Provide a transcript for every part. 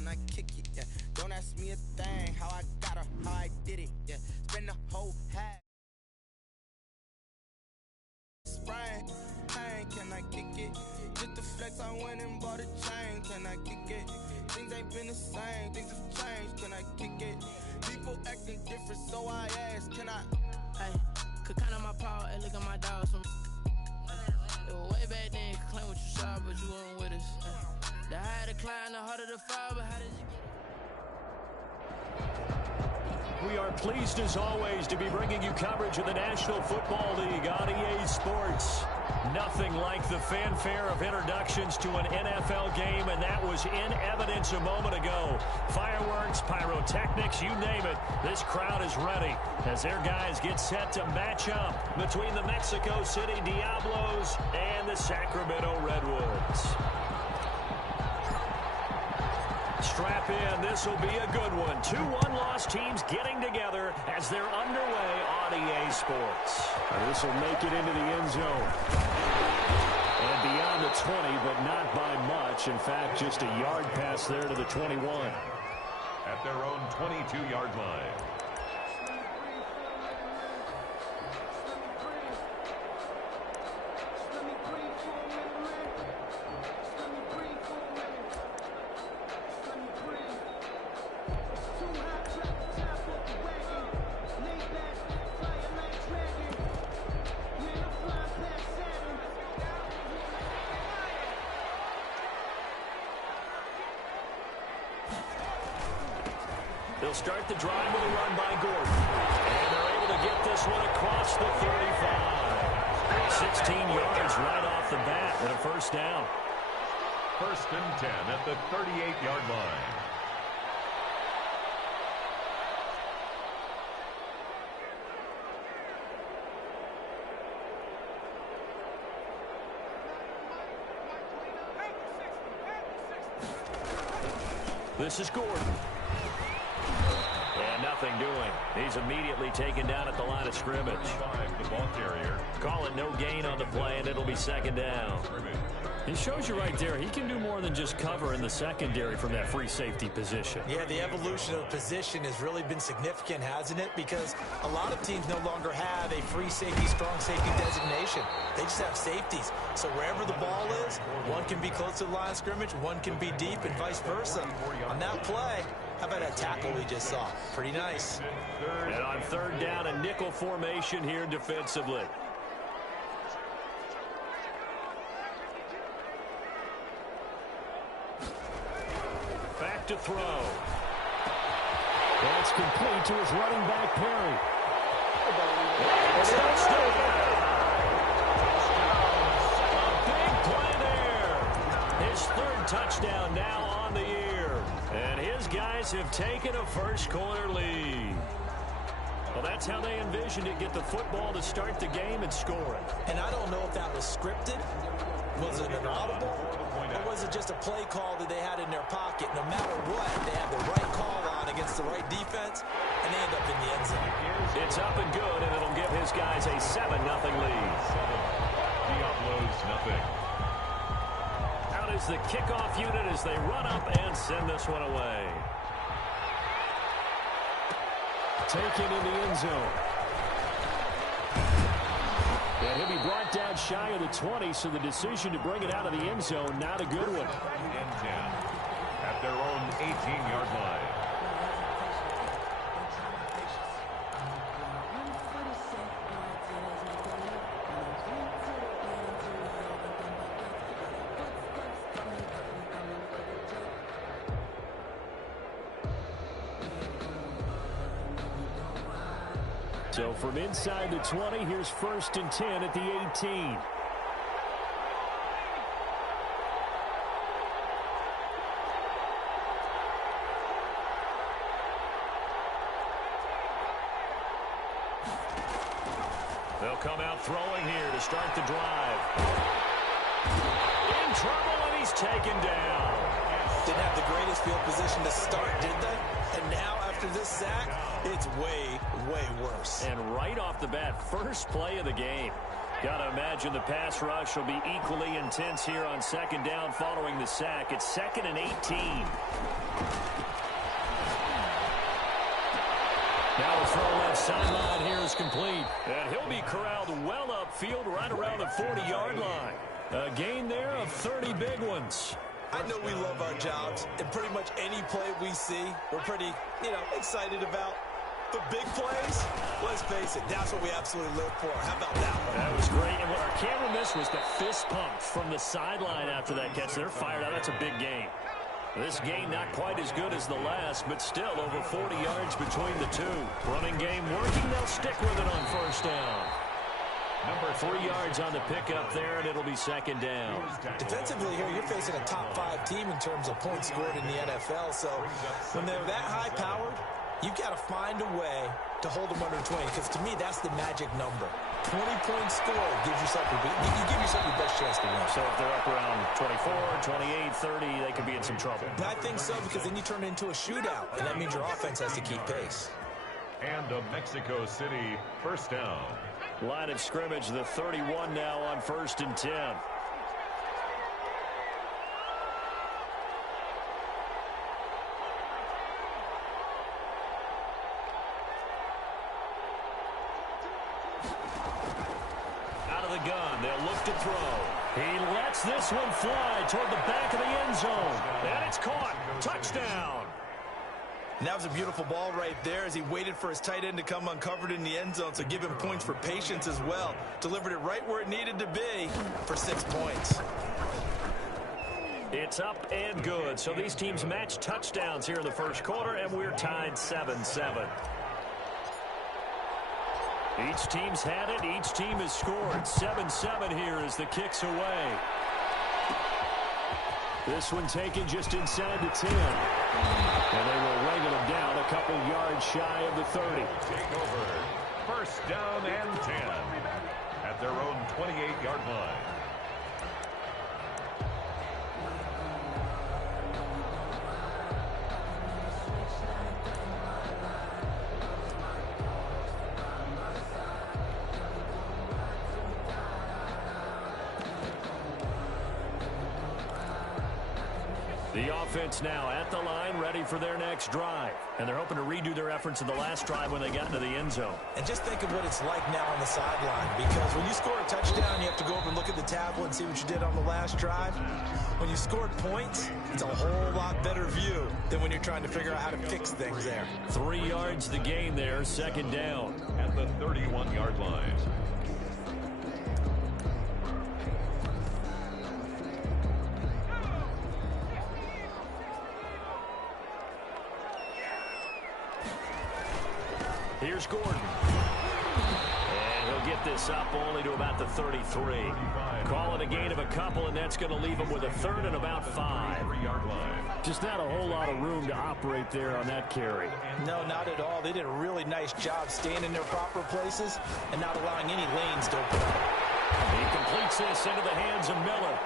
can I kick it? Yeah, don't ask me a thing, how I got her, how I did it. Yeah, spend the whole half. Sprain, pain, can I kick it? Just the flex, I went and bought a chain, can I kick it? Things ain't been the same, things have changed, can I kick it? People acting different, so I ask, can I? Hey, could count on my power and look at my dogs. It was way back then, could claim what you saw, but you weren't with us. The higher the climb, the harder the fall, but how did you get? We are pleased as always to be bringing you coverage of the National Football League on EA Sports. Nothing like the fanfare of introductions to an NFL game, and that was in evidence a moment ago. Fireworks, pyrotechnics, you name it. This crowd is ready as their guys get set to match up between the Mexico City Diablos and the Sacramento Redwoods. Strap in. This will be a good one. Two one-loss teams getting together as they're underway on EA Sports. This will make it into the end zone. And beyond the 20, but not by much. In fact, just a yard pass there to the 21. At their own 22-yard line. They'll start the drive with a run by Gordon. And they're able to get this one across the 35. 16 yards right off the bat and a first down. First and 10 at the 38-yard line. This is Gordon. And nothing doing. He's immediately taken down at the line of scrimmage. The ball carrier. Call it no gain on the play, and it'll be second down. He shows you right there, he can do more than just cover in the secondary from that free safety position. Yeah, the evolution of position has really been significant, hasn't it? Because a lot of teams no longer have a free safety, strong safety designation. They just have safeties. So wherever the ball is, one can be close to the line of scrimmage, one can be deep, and vice versa. On that play, how about that tackle we just saw? Pretty nice. And on third down, a nickel formation here defensively. Back to throw. That's complete to his running back, Perry. Touchdown! Big play there. His third touchdown now on the year. And his guys have taken a first-quarter lead. Well, that's how they envisioned it, get the football to start the game and score it. And I don't know if that was scripted. Was it an audible? Or was it just a play call that they had in their pocket? No matter what, they had the right call on against the right defense, and they end up in the end zone. It's up and good, and it'll give his guys a 7-0 lead. Diablos, nothing. Out is the kickoff unit as they run up and send this one away. Taken in the end zone. And he'll be brought down shy of the 20, so the decision to bring it out of the end zone, not a good one. And 10 at their own 18-yard line. So from inside the 20, here's first and 10 at the 18. They'll come out throwing here to start the drive. In trouble, and he's taken down. Didn't have the greatest field position to start, did they? And now, after this sack, it's way, way worse. And right off the bat, first play of the game. Got to imagine the pass rush will be equally intense here on second down following the sack. It's 2nd and 18. Now the throw left sideline here is complete. And he'll be corralled well upfield right around the 40-yard line. A gain there of 30 big ones. I know we love our jobs, and pretty much any play we see, we're pretty, excited about. The big plays, let's face it, that's what we absolutely live for. How about that one? That was great. And what our camera missed was the fist pump from the sideline after that catch. They're fired out. That's a big gain. This gain not quite as good as the last, but still over 40 yards between the two. Running game working. They'll stick with it on first down. Number 3 yards on the pickup there, and it'll be second down. Defensively here, you're facing a top 5 team in terms of points scored in the NFL. So when they're that high-powered, you've got to find a way to hold them under 20, because to me, that's the magic number. 20 points scored gives yourself you give yourself your best chance to win. So if they're up around 24, 28, 30, they could be in some trouble. I think so, because then you turn it into a shootout, and that means your offense has to keep pace. And a Mexico City first down. Line of scrimmage, the 31 now on 1st and 10. Out of the gun, they'll look to throw. He lets this one fly toward the back of the end zone. And it's caught. Touchdown. And that was a beautiful ball right there as he waited for his tight end to come uncovered in the end zone, so give him points for patience as well. Delivered it right where it needed to be for 6 points. It's up and good. So these teams match touchdowns here in the first quarter, and we're tied 7-7. Each team's had it. Each team has scored. 7-7 here as the kick's away. This one taken just inside the 10. And they will wrangle him down a couple yards shy of the 30. Take over. First down and 10 at their own 28-yard line. The offense now at the line, ready for their next drive. And they're hoping to redo their efforts in the last drive when they got into the end zone. And just think of what it's like now on the sideline, because when you score a touchdown, you have to go over and look at the tablet and see what you did on the last drive. When you scored points, it's a whole lot better view than when you're trying to figure out how to fix things there. 3 yards the gain there, second down. At the 31-yard line. Here's Gordon. And he'll get this up only to about the 33. Call it a gain of a couple, and that's going to leave him with a 3rd and about 5. Just not a whole lot of room to operate there on that carry. No, not at all. They did a really nice job staying in their proper places and not allowing any lanes to open up. He completes this into the hands of Miller.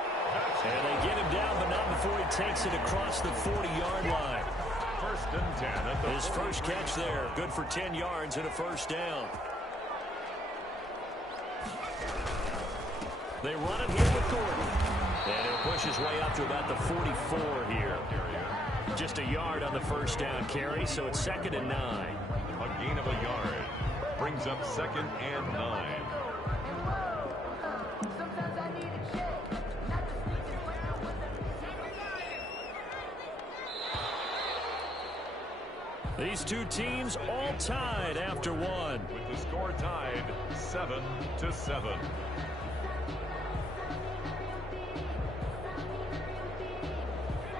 And they get him down, but not before he takes it across the 40-yard line. First and 10 at the His first catch there, good for 10 yards and a first down. They run it here with Gordon. And he'll push his way up to about the 44 here. Just a yard on the first down carry, so it's 2nd and 9. A gain of a yard brings up 2nd and 9. These two teams all tied after one. With the score tied 7-7.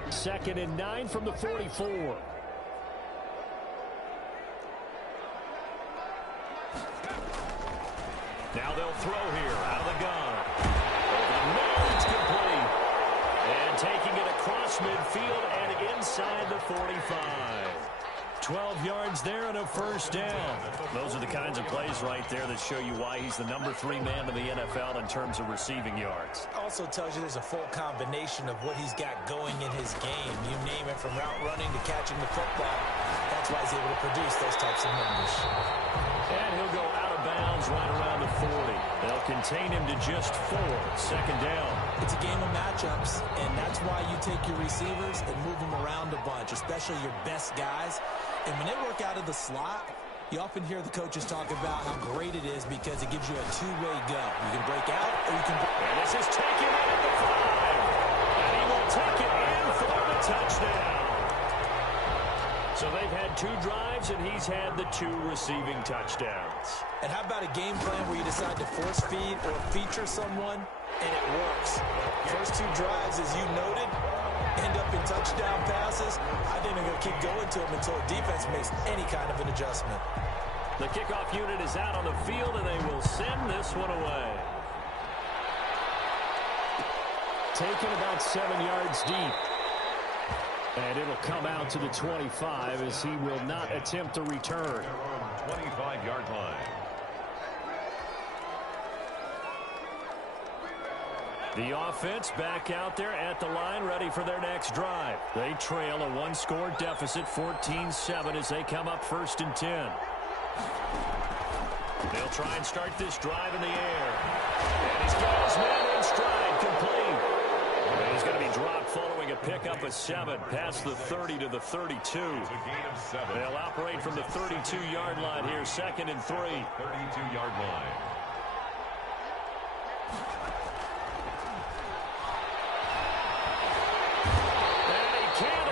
Second and 9 from the 44. Now they'll throw here out of the gun. Over the middle, it's complete. And taking it across midfield and inside the 45. 12 yards there and a first down. Those are the kinds of plays right there that show you why he's the number 3 man in the NFL in terms of receiving yards. Also tells you there's a full combination of what he's got going in his game. You name it, from route running to catching the football. That's That's why he's able to produce those types of numbers. And he'll go out of bounds right around the 40. They'll contain him to just 4. Second down. It's a game of matchups, and that's why you take your receivers and move them around a bunch, especially your best guys. And when they work out of the slot, you often hear the coaches talk about how great it is because it gives you a two-way go. You can break out or you can... And this is taken in at the 5. And he will take it in for the touchdown. So they've had 2 drives, and he's had the 2 receiving touchdowns. And how about a game plan where you decide to force feed or feature someone, and it works? First 2 drives, as you noted, end up in touchdown passes. I think they're going to keep going to them until the defense makes any kind of an adjustment. The kickoff unit is out on the field, and they will send this one away. Taken about 7 yards deep. And it'll come out to the 25 as he will not attempt to return. 25-yard line. The offense back out there at the line, ready for their next drive. They trail a 1-score deficit, 14-7, as they come up 1st and 10. They'll try and start this drive in the air. And he's got his man in stride, complete. And he's going to be dropped following a pickup of 7 past the 30 to the 32. It's a gain of 7. They'll operate from the 32-yard line here, 2nd and 3. 32-yard line.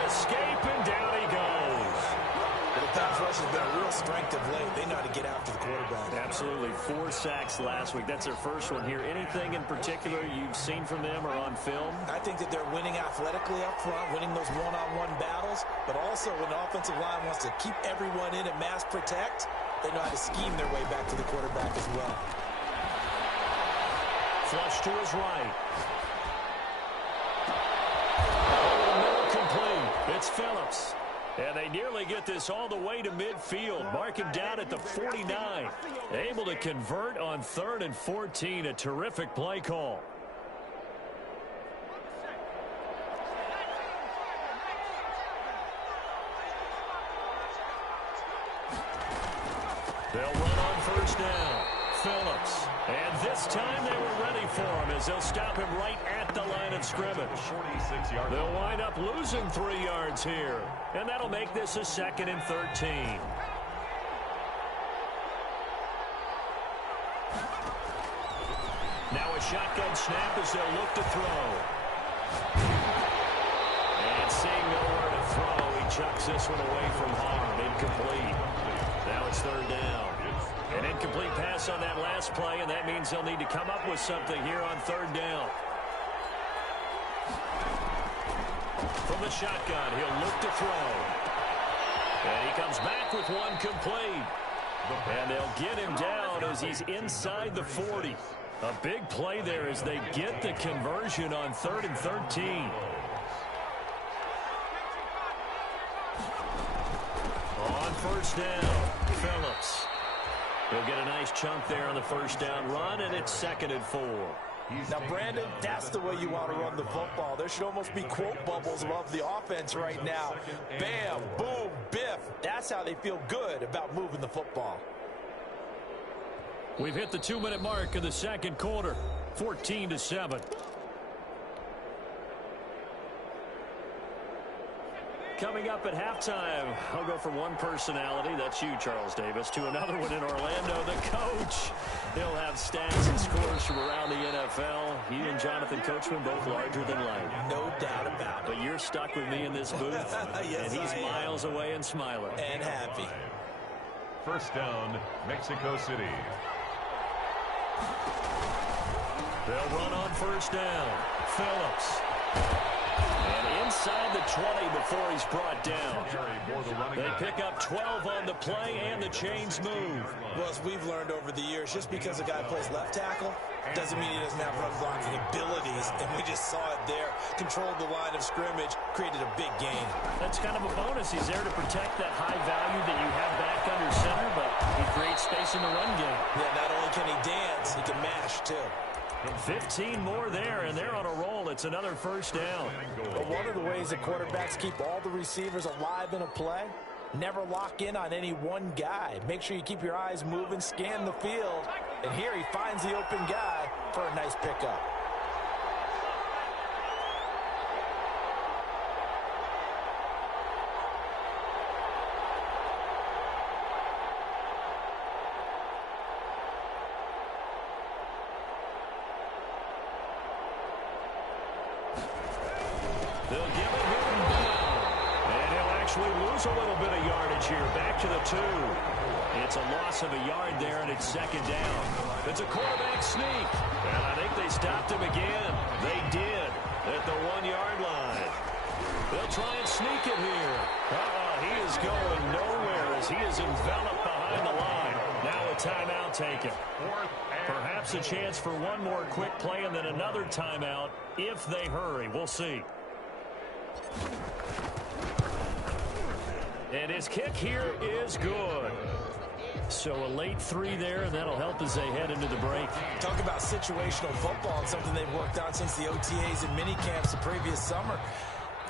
Escape, and down he goes. The pass rush has been a real strength of late. They know how to get after the quarterback. Absolutely. 4 sacks last week. That's their first one here. Anything in particular you've seen from them or on film? I think that they're winning athletically up front, winning those one-on-one battles, but also when the offensive line wants to keep everyone in and mass protect, they know how to scheme their way back to the quarterback as well. Flush to his right. It's Phillips. And they nearly get this all the way to midfield. Mark him down at the 49. Able to convert on 3rd and 14. A terrific play call. They'll run on 1st down. Phillips. And this time they were ready for him as they'll stop him right at the line of scrimmage. 46-yard. They'll wind up losing 3 yards here. And that'll make this a 2nd and 13. Now a shotgun snap as they'll look to throw. And seeing nowhere to throw, he chucks this one away from harm. Incomplete. Now it's 3rd down. An incomplete pass on that last play, and that means they'll need to come up with something here on 3rd down. From the shotgun, he'll look to throw. And he comes back with one complete. And they'll get him down as he's inside the 40. A big play there as they get the conversion on 3rd and 13. On 1st down, Phillips. He'll get a nice chunk there on the 1st down run, and it's 2nd and 4. Now, Brandon, that's the way you want to run the football. There should almost be quote bubbles above the offense right now. Bam, boom, biff. That's how they feel good about moving the football. We've hit the 2-minute mark of the 2nd quarter, 14-7. Coming up at halftime, I'll go from one personality, that's you, Charles Davis, to another one in Orlando, the coach. He'll have stats and scores from around the NFL. He and Jonathan Coachman both larger than life. No doubt about it. But you're stuck with me in this booth, yes, and he's miles away and smiling. And happy. 1st down, Mexico City. They'll run on 1st down. Phillips. And inside the 20 before he's brought down. They pick up 12 on the play, and the chains move. Well, as we've learned over the years, just because a guy plays left tackle doesn't mean he doesn't have run blocking abilities, and we just saw it there. Controlled the line of scrimmage, created a big gain. That's kind of a bonus. He's there to protect that high value that you have back under center, but he creates space in the run game. Yeah, not only can he dance, he can mash, too. 15 more there, and they're on a roll. It's another 1st down. But one of the ways that quarterbacks keep all the receivers alive in a play Never lock in on any one guy. Make sure you keep your eyes moving, scan the field. And here he finds the open guy for a nice pickup. They'll give it here and down. And he'll actually lose a little bit of yardage here. Back to the 2. It's a loss of a yard there, and it's second down. It's a quarterback sneak. And I think they stopped him again. They did at the 1-yard line. They'll try and sneak it here. He is going nowhere as he is enveloped behind the line. Now a timeout taken. Perhaps a chance for one more quick play and then another timeout if they hurry. We'll see. And his kick here is good. So a late 3 there, and that'll help as they head into the break. Talk about situational football and something they've worked on since the OTAs and mini camps the previous summer.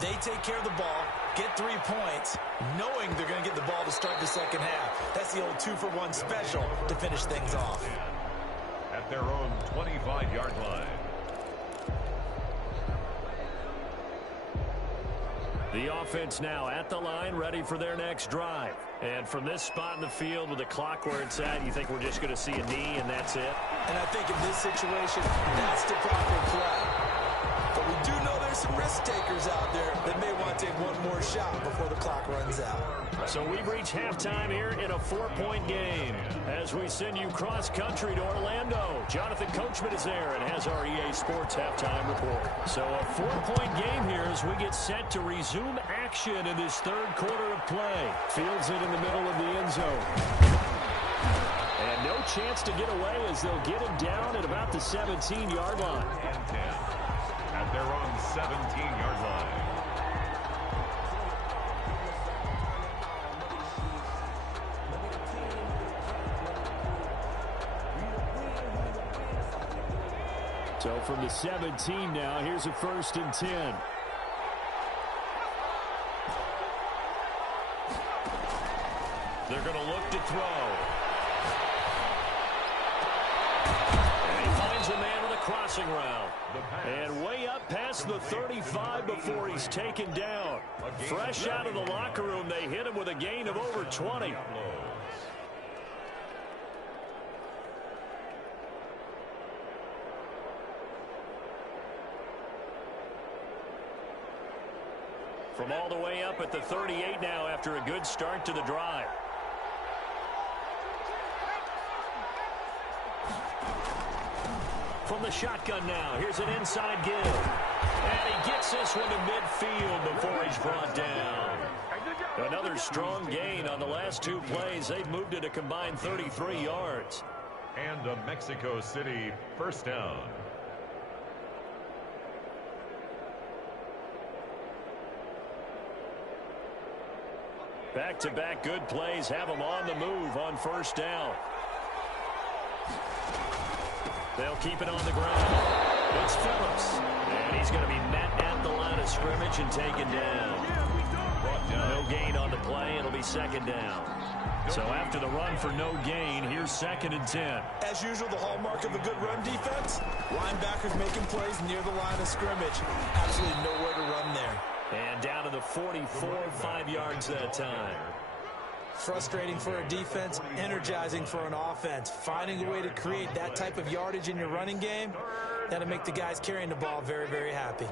They take care of the ball, get 3 points, knowing they're going to get the ball to start the second half. That's the old 2-for-1 special to finish things off. At their own 25-yard line. The offense now at the line, ready for their next drive. And from this spot in the field with the clock where it's at, you think we're just going to see a knee and that's it? And I think in this situation, that's the proper play. But we do know there's some risk takers out there that may want to take one more shot before the clock runs out. So we've reached halftime here in a 4-point game. As we send you cross-country to Orlando, Jonathan Coachman is there and has our EA Sports halftime report. So a 4-point game here as we get set to resume action in this third quarter of play. Fields it in the middle of the end zone. And no chance to get away as they'll get him down at about the 17-yard line. And 10 at their own 17-yard line. So from the 17 now, here's a 1st and 10. They're going to look to throw. And he finds a man with a crossing route. And way up past the 35 before he's taken down. Fresh out of the locker room, they hit him with a gain of over 20. From all the way up at the 38 now after a good start to the drive. From the shotgun now, here's an inside give. And he gets this one to midfield before he's brought down. Another strong gain on the last 2 plays. They've moved it a combined 33 yards. And a Mexico City first down. Back-to-back good plays have them on the move on first down. They'll keep it on the ground. It's Phillips. And he's going to be met at the line of scrimmage and taken down. No gain on the play. It'll be second down. So after the run for no gain, here's 2nd and 10. As usual, the hallmark of a good run defense, linebackers making plays near the line of scrimmage. Absolutely nowhere to run there. And down to the 44, 5 yards that time. Frustrating for a defense, energizing for an offense. Finding a way to create that type of yardage in your running game, that'll make the guys carrying the ball very, very happy.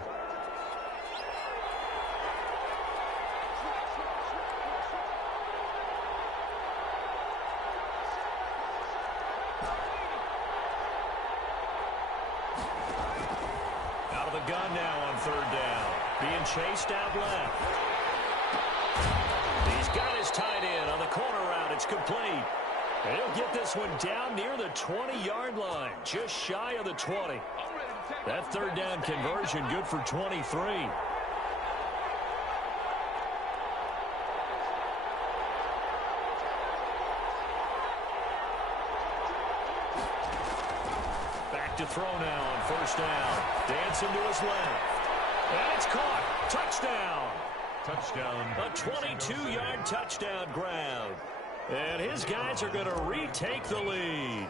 Out of the gun now on 3rd down. Being chased out left. He's got his tight end on the corner route. It's complete. And he'll get this one down near the 20-yard line, just shy of the 20. That 3rd down conversion good for 23. Back to throw now on 1st down. Dancing to his left. And it's caught. Touchdown. Touchdown. A 22-yard touchdown grab. And his guys are going to retake the lead.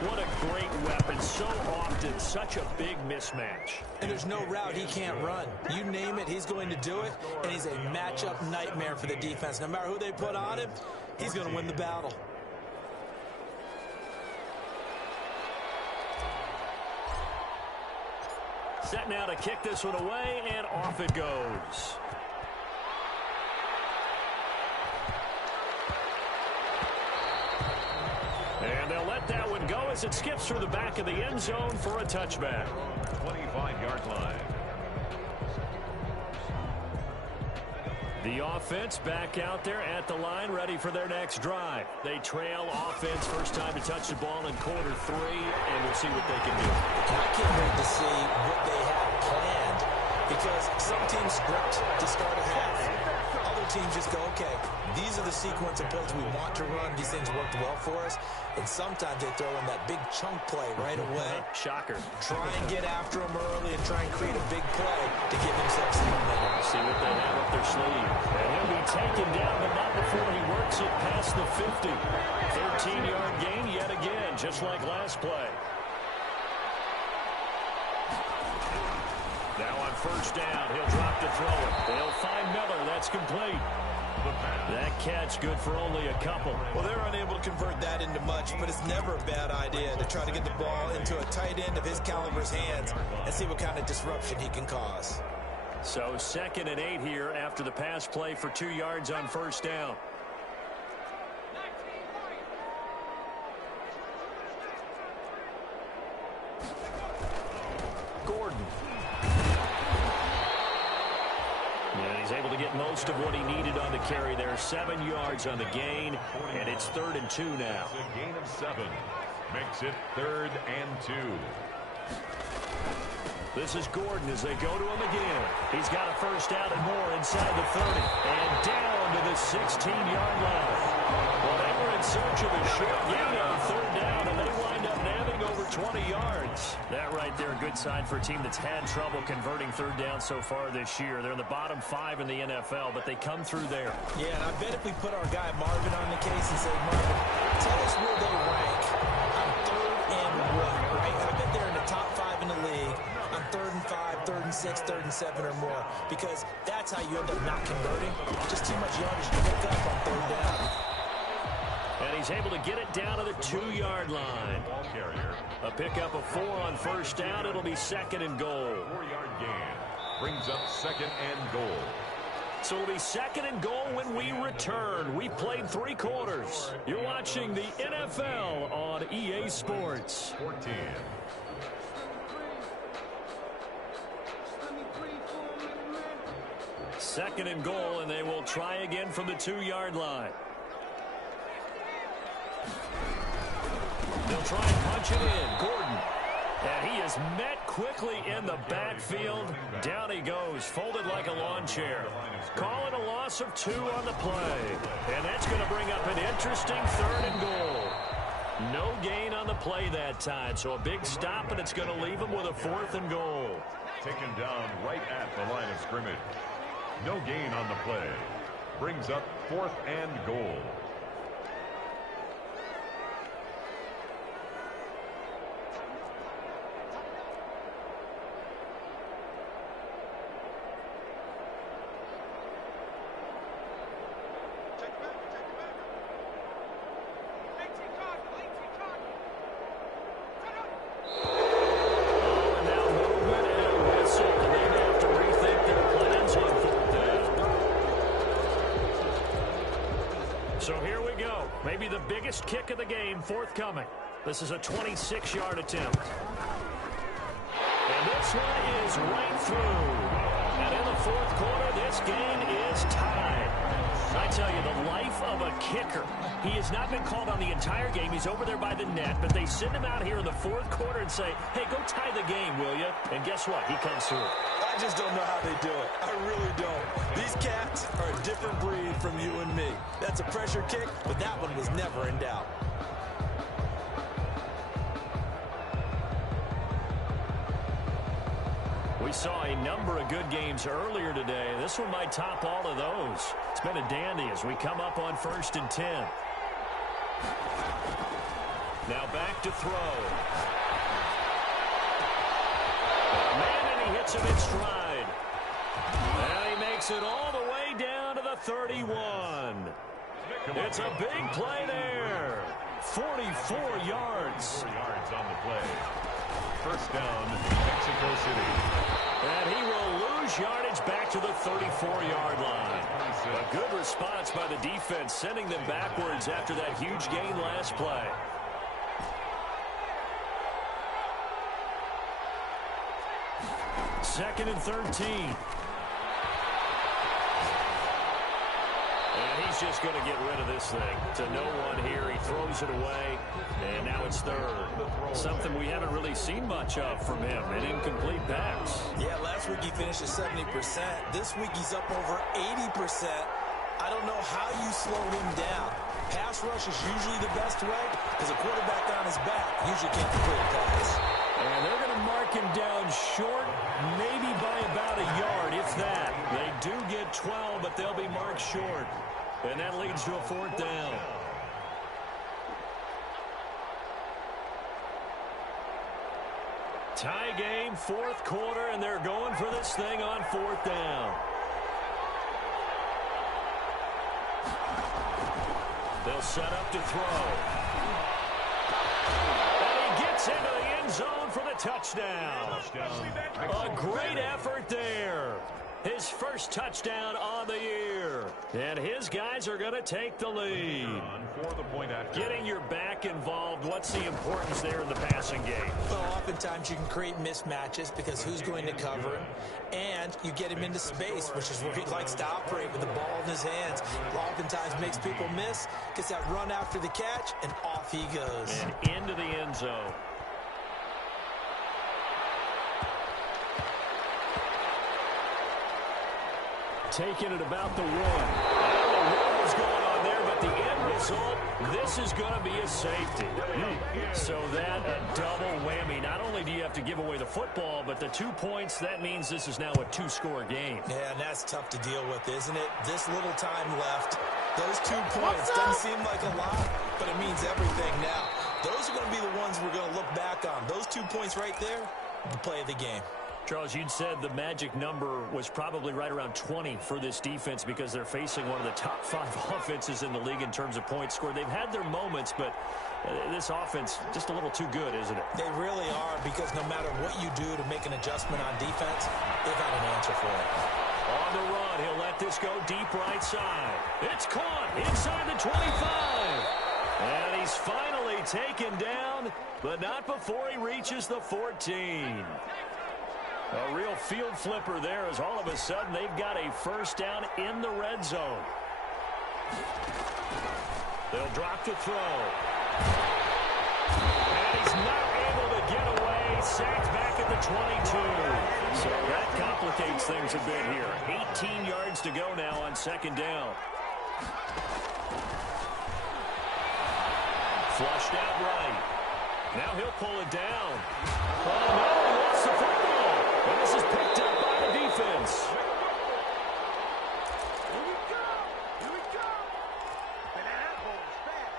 What a great weapon. So often, such a big mismatch. And there's no route he can't run. You name it, he's going to do it. And he's a matchup nightmare for the defense. No matter who they put on him, he's going to win the battle. Set now to kick this one away, and off it goes. And they'll let that one go as it skips through the back of the end zone for a touchback. 25-yard line. The offense back out there at the line, ready for their next drive. They trail offense, first time to touch the ball in quarter 3, and we'll see what they can do. I can't wait to see what they have planned, because some teams script to start a half. Other teams just go, okay, these are the sequence of plays we want to run. These things worked well for us. And sometimes they throw in that big chunk play right away. Shocker. Try and get after them early and try and create a big play to give themselves some momentum. See what they have up their sleeve. And he'll be taken down, but not before he works it past the 50. 13-yard gain yet again, just like last play. Now on first down, he'll drop to throw it. They'll find Miller. That's complete. That catch good for only a couple. Well, they're unable to convert that into much, but it's never a bad idea to try to get the ball into a tight end of his caliber's hands and see what kind of disruption he can cause. So 2nd and 8 here after the pass play for 2 yards on first down. Gordon. And he's able to get most of what he needed on the carry there. 7 yards on the gain, and it's 3rd and 2 now. A gain of 7 makes it 3rd and 2. This is Gordon as they go to him again. He's got a first down and more inside the 30. And down to the 16-yard line. Well, they were in search of a short gain on 3rd down, and they wind up nabbing over 20 yards. That right there, a good sign for a team that's had trouble converting 3rd down so far this year. They're in the bottom 5 in the NFL, but they come through there. Yeah, and I bet if we put our guy Marvin on the case and say, Marvin, tell us where they rank on 3rd and 1, right? I bet they're in the top 5 in the league on 3rd and 5, 3rd and 6, 3rd and 7 or more, because that's how you end up not converting. Just too much yardage to pick up on 3rd down. And he's able to get it down to the 2-yard line. Ball carrier. A pickup of 4 on first down. It'll be 2nd and goal. 4-yard gain brings up 2nd and goal. So it'll be 2nd and goal when we return. We played 3 quarters. You're watching the NFL on EA Sports. 14. Second and goal, and they will try again from the 2-yard line. They'll try and punch it in. Gordon. And he is met quickly in the backfield. Down he goes, folded like a lawn chair. Calling a loss of 2 on the play. And that's going to bring up an interesting 3rd and goal. No gain on the play that time, so a big stop, and it's going to leave him with a 4th and goal. Taken down right at the line of scrimmage. No gain on the play. Brings up 4th and goal. So here we go. Maybe the biggest kick of the game forthcoming. This is a 26-yard attempt. And this one is right through. And in the 4th quarter, this game is tied. I tell you, the life of a kicker. He has not been called on the entire game. He's over there by the net, but they send him out here in the 4th quarter and say, hey, go tie the game, will you? And guess what? He comes through. I just don't know how they do it. I really don't. These cats are a different breed from you and me. That's a pressure kick, but that one was never in doubt. We saw a number of good games earlier today. This one might top all of those. It's been a dandy as we come up on 1st and 10. Now back to throw. Man, and he hits him in stride. And he makes it all the way down to the 31. It's a big play there. 44 yards. 4 yards on the play. First down, Mexico City. And he will lose yardage back to the 34-yard line. A good response by the defense, sending them backwards after that huge gain last play. Second and 13. And he's just going to get rid of this thing. To no one here. He throws it away. And now it's third. Something we haven't really seen much of from him. An incomplete pass. Yeah, last week he finished at 70%. This week he's up over 80%. I don't know how you slow him down. Pass rush is usually the best way because a quarterback on his back usually can't complete a pass. And they're going to mark him down short, maybe by about a yard, if that. They do get 12, but they'll be marked short. And that leads to a 4th down. Tie game, 4th quarter, and they're going for this thing on 4th down. They'll set up to throw. And he gets into the end zone for the touchdown. A great effort there. His first touchdown on the year. And his guys are going to take the lead. Getting your back involved, what's the importance there in the passing game? Well, oftentimes you can create mismatches because who's going to cover him, and you get him into space, which is where he likes to operate with the ball in his hands. Oftentimes makes people miss, gets that run after the catch, and off he goes. And into the end zone. Taking it about the 1. I don't know what was going on there, but the end result, this is going to be a safety. So that a double whammy. Not only do you have to give away the football, but the 2 points, that means this is now a 2-score game. Yeah, and that's tough to deal with, isn't it? This little time left. Those 2 points doesn't seem like a lot, but it means everything now. Those are going to be the ones we're going to look back on. Those 2 points right there, the play of the game. Charles, you'd said the magic number was probably right around 20 for this defense because they're facing one of the top 5 offenses in the league in terms of points scored. They've had their moments, but this offense just a little too good, isn't it? They really are, because no matter what you do to make an adjustment on defense, they've got an answer for it. On the run, he'll let this go deep right side. It's caught inside the 25. And he's finally taken down, but not before he reaches the 14. A real field flipper there, as all of a sudden they've got a first down in the red zone. They'll drop to throw. And he's not able to get away. Sacked back at the 22. So that complicates things a bit here. 18 yards to go now on second down. Flushed out right. Now he'll pull it down. Oh, no, he lost the football. And this is picked up by the defense. Here we go. Here we go. And that hole's back.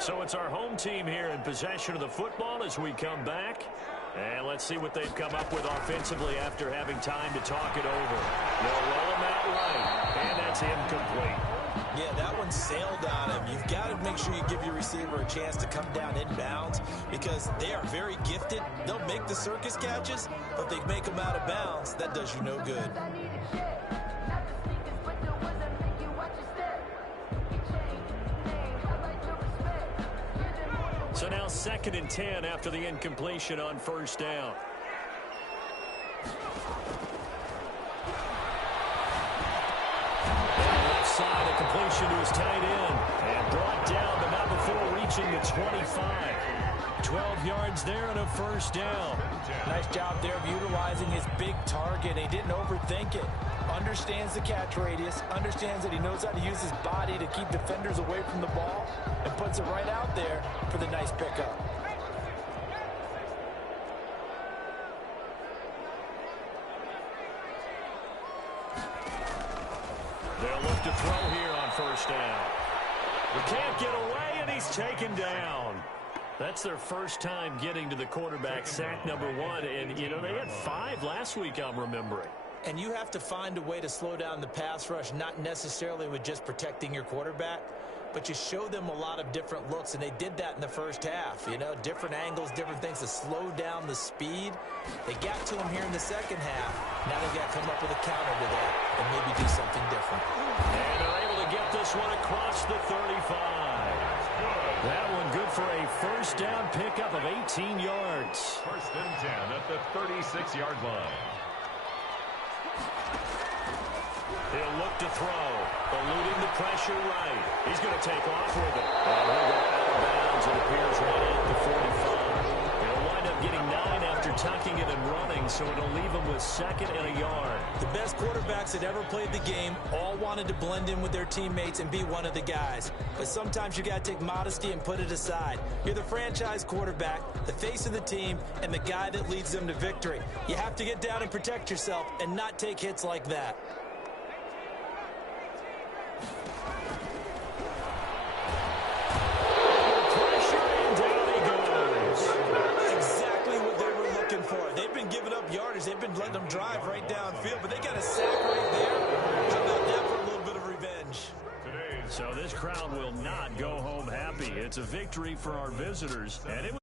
So it's our home team here in possession of the football as we come back. And let's see what they've come up with offensively after having time to talk it over. They'll roll him out right, and that's incomplete. Yeah, that one sailed on him. You've got to make sure you give your receiver a chance to come down inbounds because they are very gifted. They'll make the circus catches, but if they make them out of bounds, that does you no good. So now 2nd and 10 after the incompletion on first down. Left side, a completion to his tight end. And brought down, but not before reaching the 25. 12 yards there and a first down. Nice job there of utilizing his big target. He didn't overthink it. Understands the catch radius, understands that he knows how to use his body to keep defenders away from the ball, and puts it right out there for the nice pickup. They'll look to throw here on first down. They can't get away, and he's taken down. That's their first time getting to the quarterback, sack number 1. And, you know, they had 5 last week, I'm remembering. And you have to find a way to slow down the pass rush, not necessarily with just protecting your quarterback, but you show them a lot of different looks, and they did that in the first half. You know, different angles, different things to slow down the speed. They got to him here in the second half. Now they got to come up with a counter to that and maybe do something different. And they're able to get this one across the 35. That one good for a first down pickup of 18 yards. First and 10 at the 36-yard line. He'll look to throw, eluding the pressure right. He's going to take off with it. And he'll go out of bounds. It appears right at the 45. He'll wind up getting 9 after tucking it and running, so it'll leave him with 2nd and a yard. The best quarterbacks that ever played the game all wanted to blend in with their teammates and be one of the guys. But sometimes you got to take modesty and put it aside. You're the franchise quarterback, the face of the team, and the guy that leads them to victory. You have to get down and protect yourself and not take hits like that. They've been letting them drive right downfield, but they got a sack right there. How about that for a little bit of revenge? So this crowd will not go home happy. It's a victory for our visitors, and it